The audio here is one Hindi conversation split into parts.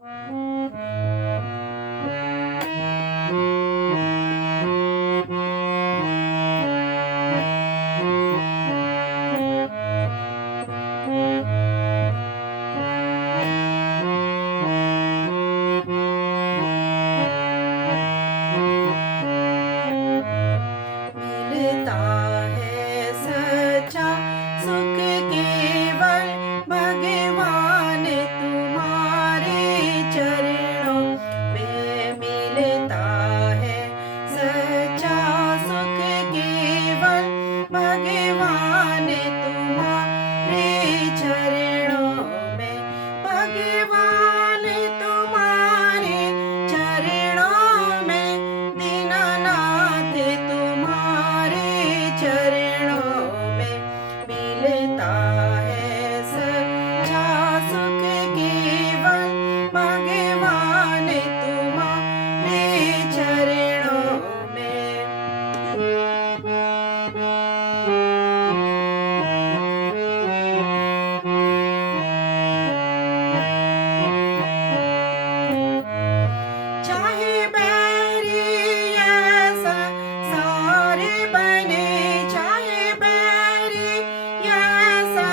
मिलता है सच्चा सुख केवल भगवान तुम्हारे चरणों में मिलता है। सच्चा सुख केवल भगवान तुम्हारे चरणों में, भगवान तुम्हारे चरणों में, दीनानाथ तुम्हारे चरणों में मिलता है सच्चा सुख केवल भगवान तुम्हारे चरणों में। चाहे बैरी ऐसा सारे बने, चाहे बैरी ऐसा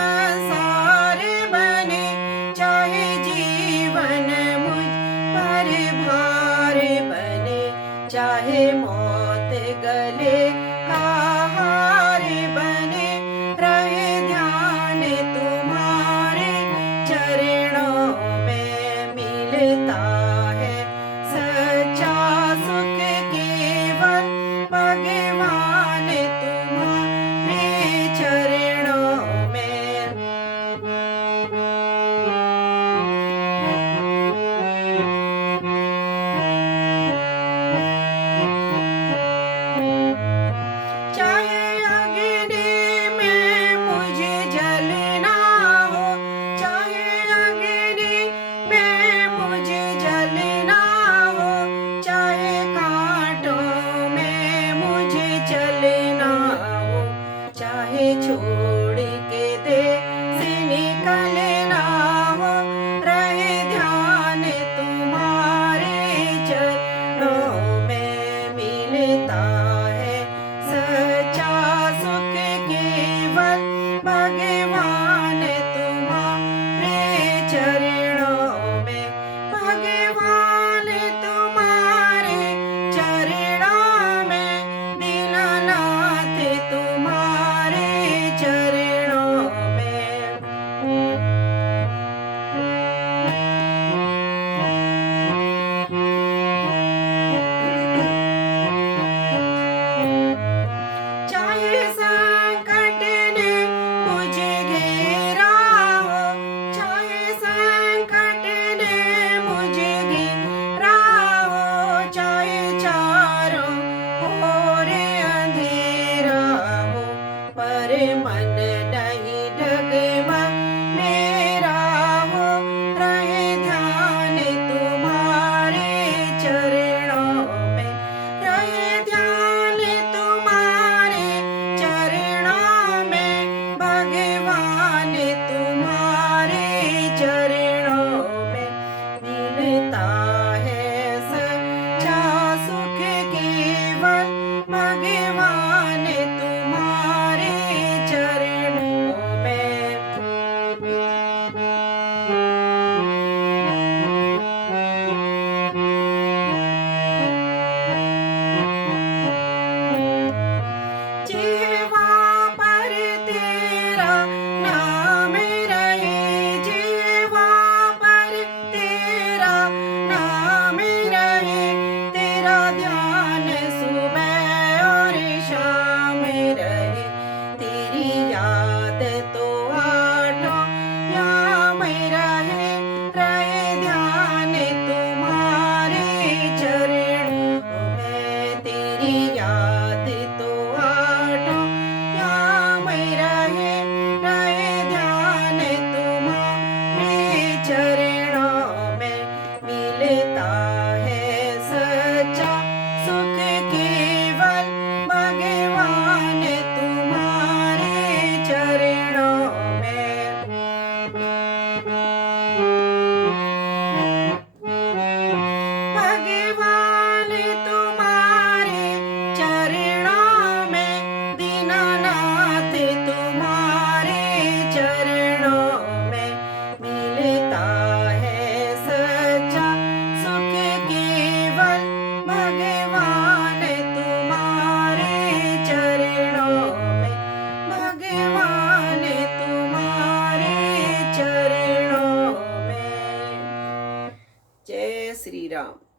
सारे बने, चाहे जीवन मुझ पर भार बने, चाहे मौत गले का हार बने, रहे ध्यान तुम्हारे चरणों में मिलता है सच्चा सुख केवल भगवान तुम्हारे चरणों में। चाहे अग्नि में मुझे जलना हो, चाहे अग्नि में मुझे राम।